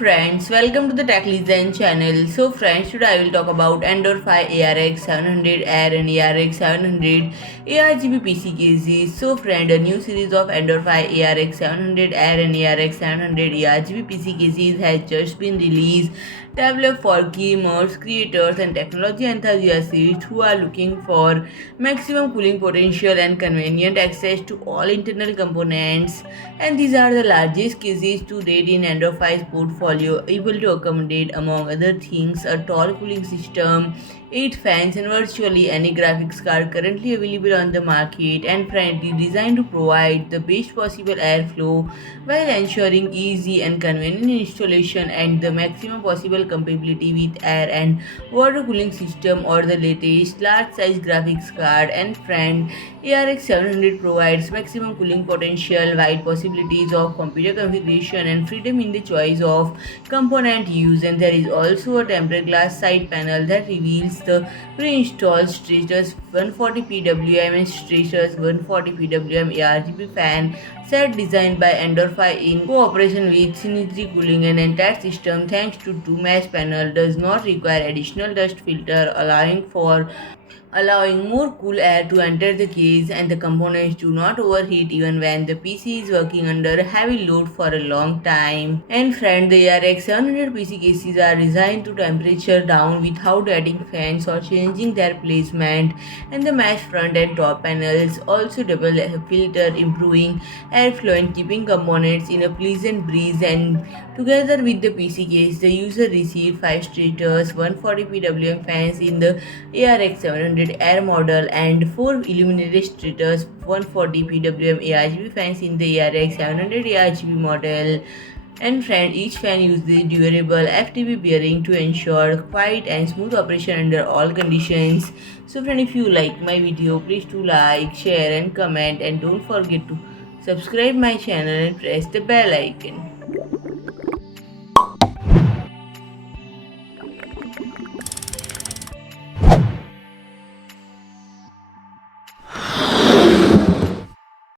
friends, welcome to the Tech Design channel. So friends, today I will talk about ENDORFY ARX 700, Air and Arx 700 ARGB PC cases. So friend, a new series of ENDORFY ARX 700, Air and Arx 700 ARGB PC cases has just been released, developed for gamers, creators and technology enthusiasts who are looking for maximum cooling potential and convenient access to all internal components. And these are the largest cases to date in ENDORFY's portfolio, able to accommodate, among other things, a tall cooling system, 8 fans, and virtually any graphics card currently available on the market, and friendly designed to provide the best possible airflow while ensuring easy and convenient installation and the maximum possible compatibility with air and water cooling system or the latest large size graphics card. And friend, ARX 700 provides maximum cooling potential, wide possibilities of computer configuration and freedom in the choice of component use. And there is also a tempered glass side panel that reveals the pre-installed Stratus 140 PWM and Stratus 140 PWM ARGB fan set designed by ENDORFY in cooperation with Synergy Cooling. An entire system, thanks to two mesh panel, does not require additional dust filter, allowing more cool air to enter the case, and the components do not overheat even when the PC is working under heavy load for a long time. And friend, the ARX 700 PC cases are designed to temperature down without adding fans or changing their placement, and the mesh front and top panels also double filter, improving airflow and keeping components in a pleasant breeze. And together with the PC case, the user received 5 Stratus 140 PWM fans in the ARX 700 Air model and 4 illuminated Stratus 140 PWM ARGB fans in the ARX 700 ARGB model. And friend, each fan uses durable FTP bearing to ensure quiet and smooth operation under all conditions. So friend, if you like my video, please do like, share and comment, and don't forget to subscribe my channel and press the bell icon.